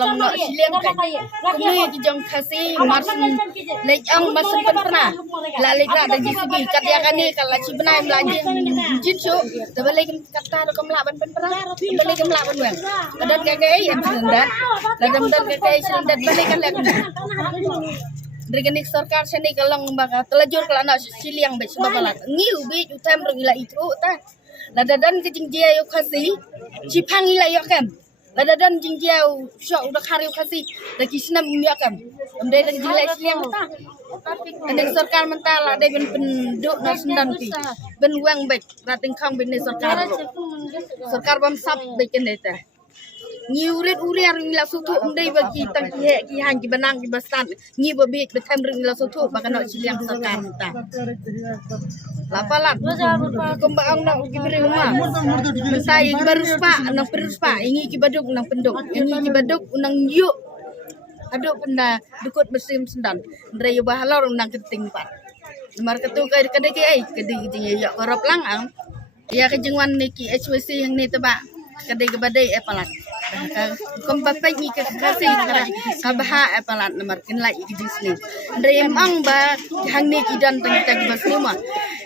long no siliang kan kumi ki jong khasi masun lek ang masun pernah la lek ada di sini katya kan ni kala ci benai melajin jinsu tabale kata do kamla ban pernah tabale kamla ban wen dan kagai yang sendat dan kagai sendat balik kan lek Regenik sarkar seni kalong baga telajur kelana siliang be sebabalan ngiu be utam rengila itu ta ladadan kecing dia yo khasi cipang ila yo kam ladadan jing dia syok udah khari khasi lagi senam yo kam ndai lagi jilai siliang ta ada sarkar mentala dai ben penduk na sendan ki ben wang be rating khang ben sarkar bam sap be ken ta Ngiurit uriar ngila sutu umdai bagi tang ki hang ki banang ki bastan ngi babi betam ngila sutu baka no siliang sarkar ta lapalat kembang na ki beri rumah mentai beruspa nang beruspa ingi ki baduk nang penduk ingi ki baduk nang yuk aduk penda dukut besim sendan ndre bahalor nang keting pat mar ketu ka kade ki ai kade ki ya korop langang ya kejengwan niki HWC yang ni tebak kade ke badai apalat kom bapak ni ke kasih kabaha apalat nomor kin lai di sini ndre mang ba hang ni kidan tang kita bas lima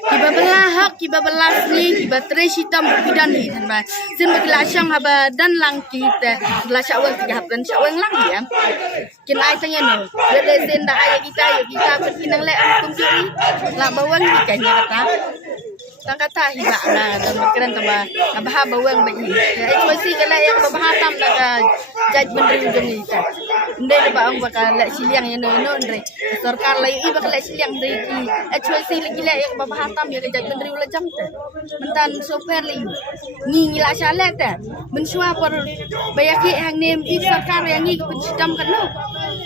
kiba belah hak kiba belas ni kiba tresitam kidan ni ba sin bagla syang haba dan lang kita la syawang tiga dan syawang lang ya kin ai tanya no le sin da ay kita kinang le ang tunjuri la bawang ni kanya kata tang kata hiba na dan keren taba kabaha bawang bagi itu sih kala yang kabaha tam da jaj menteri ujung ni kan ndai ba ang bakal le siliang ya no ndai sarkar lai i bakal le siliang ndai ki HWC lagi le yang kabaha tam ya jaj menteri ulajang te mentan sofer li ni ngila sale te mensua por bayaki hang nem i sarkar yang ni pencidam kan no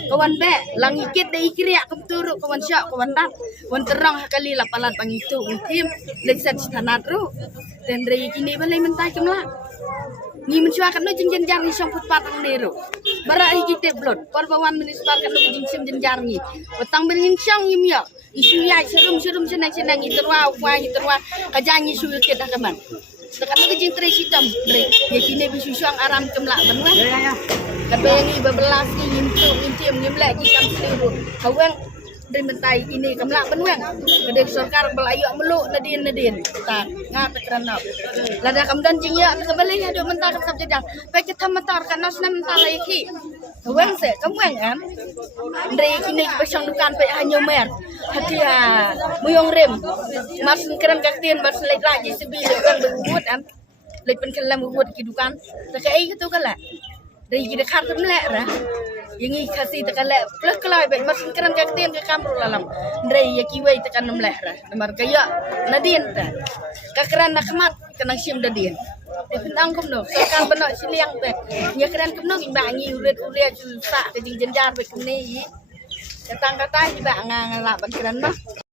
kawan be lang ikit dai ikriak kemturu kawan syak kawan dat wan terang hakali lapalan pangitu tim leksan tanat ru dan dari kini balai mentai kemla ni mensua kan no jenjar ni sang putpat ni ru bara ikite blot por bawan municipal kan no jingsim jenjar ni petang belin sang imya isu ya serum senang iterwa kajang isu kita kaman tekan no jing tresitam bre ya kini bisu sang aram kemla benwa kabeni bebelas ni intim ngimlek kita seluruh kawang dari mentai ini kamla benwang kede sarkar belayu meluk nadin ta ngat kerana lada kamdan jingya kebalik ado mentar sab jajang pe kita mentar kan nasna mentar iki kawang se kamwang kan dari kini besang dukan pe hanyo mer hatia muyong rem mas keran kaktien mas lek lagi sebi lekang berwud am lek pen kelam berwud kidukan tak ai ketu kala dari kita khar temlek ra yang kasih tekan lek plus kelai baik masin keran kaktian ke kamru lalam ndre ya kiwai tekan nemlek ra nomor kaya nadin ta kakran nakmat kenang sim dadin dipendang kumno sakal benak siliang te nya keran kumno ba ngi uret sa ke jing jenjar be kumni datang kata ba ngang la ban keran no